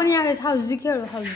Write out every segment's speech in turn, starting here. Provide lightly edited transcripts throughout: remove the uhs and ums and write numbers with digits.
आपण यावेळेस हाऊजी खेळू. हाऊजी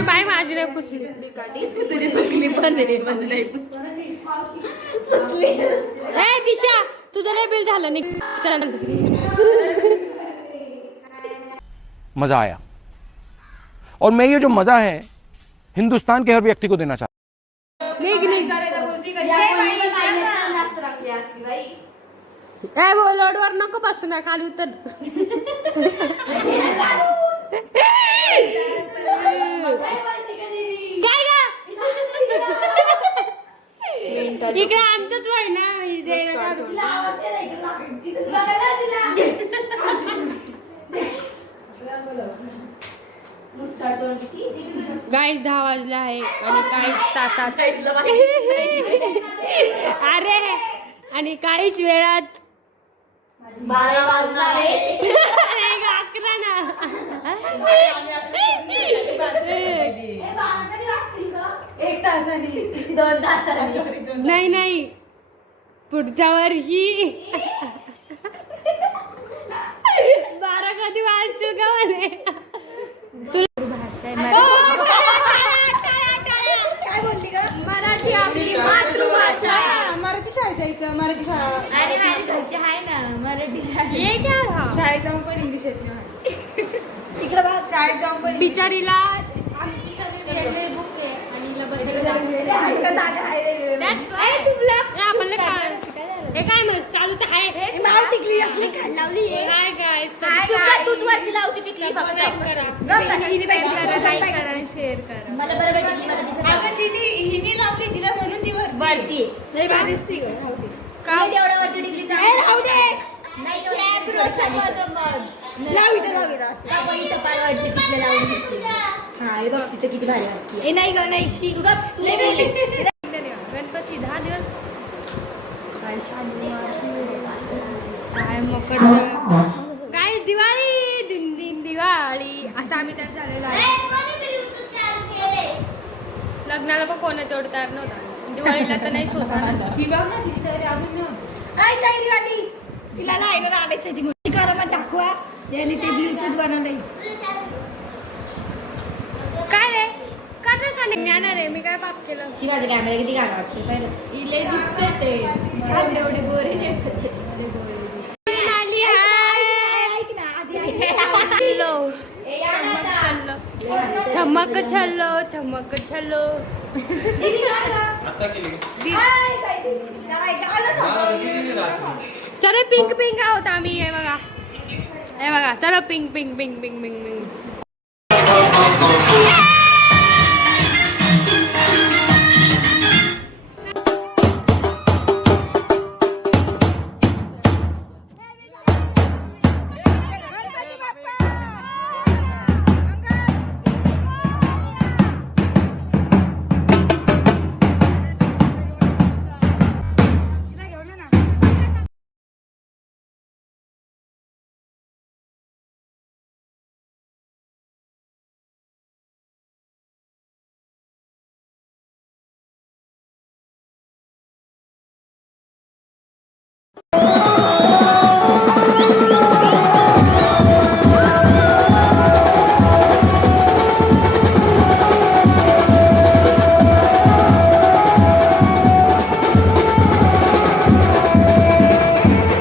बाय माझी नाही पुसली दिशा तुझं नाही बिल झालं नाही. मजा आया और मैं ये जो मजा है हिंदुस्तान के हर व्यक्ति को देना चाहता हूँ. लोडवर नको बसू ना खाली उतर. काय ग इकडे आमचंच वय ना. गाईस 10 वाजले आहे आणि काहीच तासात अरे आणि काहीच वेळात 12 वाजणार आहे. 11 ना. एक तासाने 2 तासाने नाही नाही पुढच्या वर्षी 12 कधी वाजतील का म्हणे. तुला भाषा काय बोलली ग? मराठी आपली मातृभाषा. मराठी शाळेत जायचं. मराठी शाळा अरे माझ्या घरची आहे ना मराठी शाळा. शाळेत जाऊन पण इंग्लिश येत नाही. इकडे बघ शाळेत जाऊन पण बिचारीला आमची सगळी रेल्वे बुक आहे आणि हिला बसायला हे काय मग चालू तर आहे. नाव टिकली असली खायला लावली. हाय गाईस तूच वरती लावती टिकली. सबस्क्राईब करा. शेअर करा. मला बरोबर टिकली. अगं हिने लावली तिला म्हणून ती वरती लय भारी दिसते ग. का एवढ्या वरती टिकली राहू दे. नाही स्लॅब रोजच्या मग लावी तर लावी का पण इथं पाय वरती टिकले लावली. हा हे बघ तिथं किती भारी वाटते. ए नाही ग नाही शी तू गणपती 10 दिवस काय मकड काय दिवाळी दिन दिन दिवाळी असं आम्ही त्यात झालेलं आहे. लग्नाला पण कोणाच्या एवढं तयार नव्हता. दिवाळीला तर नाहीच होता. ती बघ ना तिची तयारी अजून नाही तयारी आली. तिला लाईनर आणायचं ती मोठी कारामध्ये दाखवा याने ते ब्लूटूथ बनवलंय. काय रे कर का नाही ज्ञाना रे मी काय पाप केलं. शिवाजी कॅमेरा किती गाणं वाटते पाहिलं. इले दिसते ते एवढे गोरे नाही चमक छल्लो चमक छल्लो. सर्व पिंक पिंक आहोत आम्ही. हे बघा सर्व pink pink pink pink pink pink.